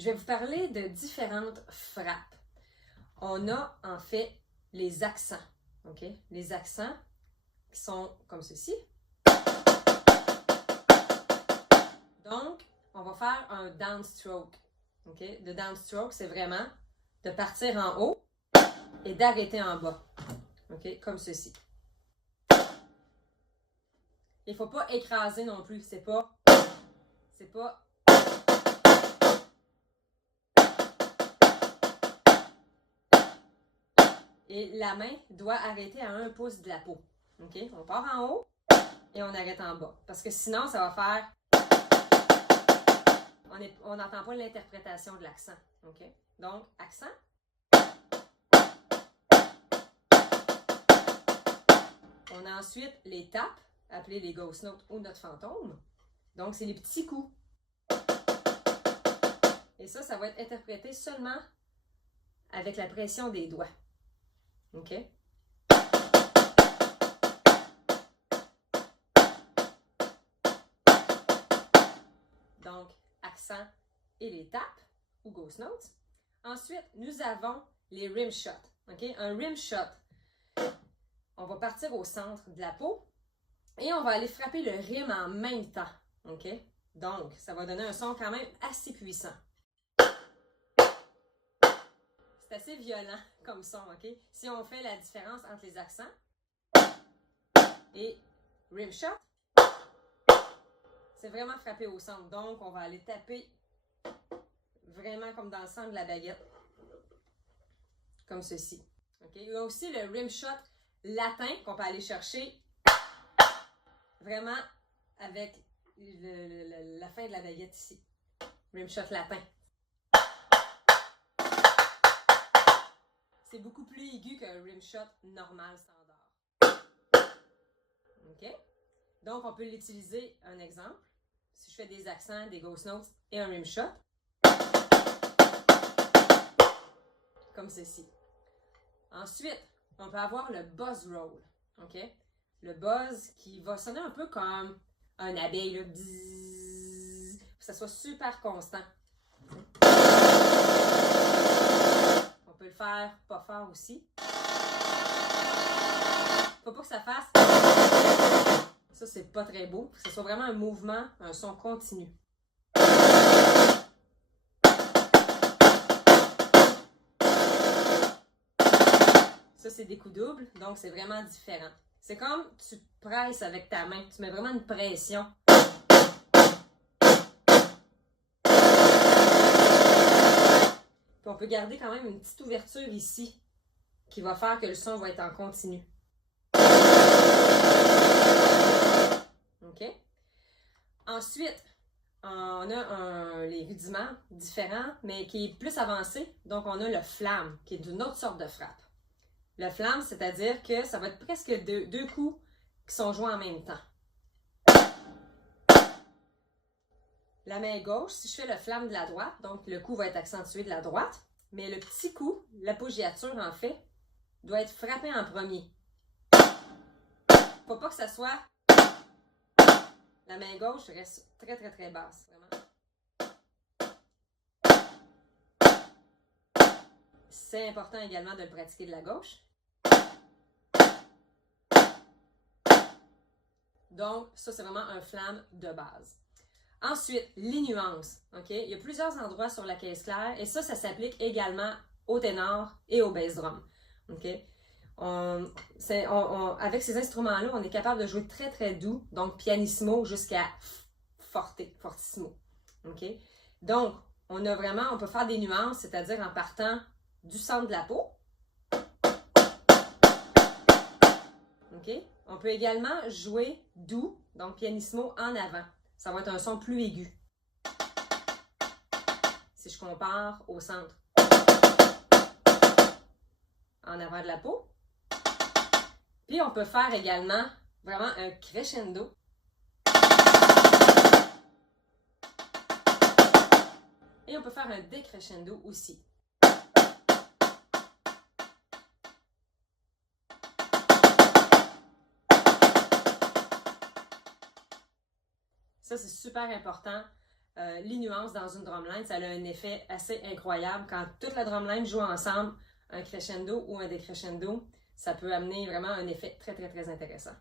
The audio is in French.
Je vais vous parler de différentes frappes. On a en fait les accents, ok? Les accents qui sont comme ceci. Donc, on va faire un downstroke, ok? Le downstroke, c'est vraiment de partir en haut et d'arrêter en bas, ok? Comme ceci. Il ne faut pas écraser non plus, c'est pas. Et la main doit arrêter à 1 pouce de la peau. OK? On part en haut et on arrête en bas. Parce que sinon, ça va faire... On n'entend pas l'interprétation de l'accent. OK? Donc, accent. On a ensuite les tapes, appelées les ghost notes ou notes fantômes. Donc, c'est les petits coups. Et ça va être interprété seulement avec la pression des doigts. OK? Donc, accent et les tapes ou ghost notes. Ensuite, nous avons les rim shots. OK? Un rim shot, on va partir au centre de la peau et on va aller frapper le rim en même temps. OK? Donc, ça va donner un son quand même assez puissant. C'est assez violent comme son, OK? Si on fait la différence entre les accents et rim shot, c'est vraiment frappé au centre. Donc, on va aller taper vraiment comme dans le centre de la baguette. Comme ceci. Okay? Il y a aussi le rim shot latin qu'on peut aller chercher vraiment avec la fin de la baguette ici. Rim shot latin. C'est beaucoup plus aigu qu'un rim shot normal standard. OK? Donc, on peut l'utiliser, un exemple. Si je fais des accents, des ghost notes et un rim shot. Comme ceci. Ensuite, on peut avoir le buzz roll. OK? Le buzz qui va sonner un peu comme un abeille, là, bzzz, pour que ça soit super constant. On peut le faire pas fort aussi. Faut pas que ça fasse. Ça, c'est pas très beau. Faut que ce soit vraiment un mouvement, un son continu. Ça, c'est des coups doubles, donc c'est vraiment différent. C'est comme tu te presses avec ta main. Tu mets vraiment une pression. Puis on peut garder quand même une petite ouverture ici qui va faire que le son va être en continu. OK? Ensuite, on a les rudiments différents, mais qui est plus avancé. Donc, on a le flamme, qui est d'une autre sorte de frappe. Le flamme, c'est-à-dire que ça va être presque deux coups qui sont joués en même temps. La main gauche, si je fais le flamme de la droite, donc le coup va être accentué de la droite, mais le petit coup, l'appoggiature en fait, doit être frappé en premier. Faut pas que ça soit... La main gauche reste très très très basse, vraiment. C'est important également de le pratiquer de la gauche. Donc, ça, c'est vraiment un flamme de base. Ensuite, les nuances. Okay? Il y a plusieurs endroits sur la caisse claire et ça s'applique également au ténor et au bass drum. Okay? Avec ces instruments-là, on est capable de jouer très très doux, donc pianissimo jusqu'à fortissimo. Okay? Donc, on peut faire des nuances, c'est-à-dire en partant du centre de la peau. Okay? On peut également jouer doux, donc pianissimo en avant. Ça va être un son plus aigu. Si je compare au centre. En avant de la peau. Puis on peut faire également vraiment un crescendo. Et on peut faire un décrescendo aussi. Ça, c'est super important les nuances dans une drumline, ça a un effet assez incroyable. Quand toute la drumline joue ensemble, un crescendo ou un décrescendo, ça peut amener vraiment un effet très, très, très intéressant.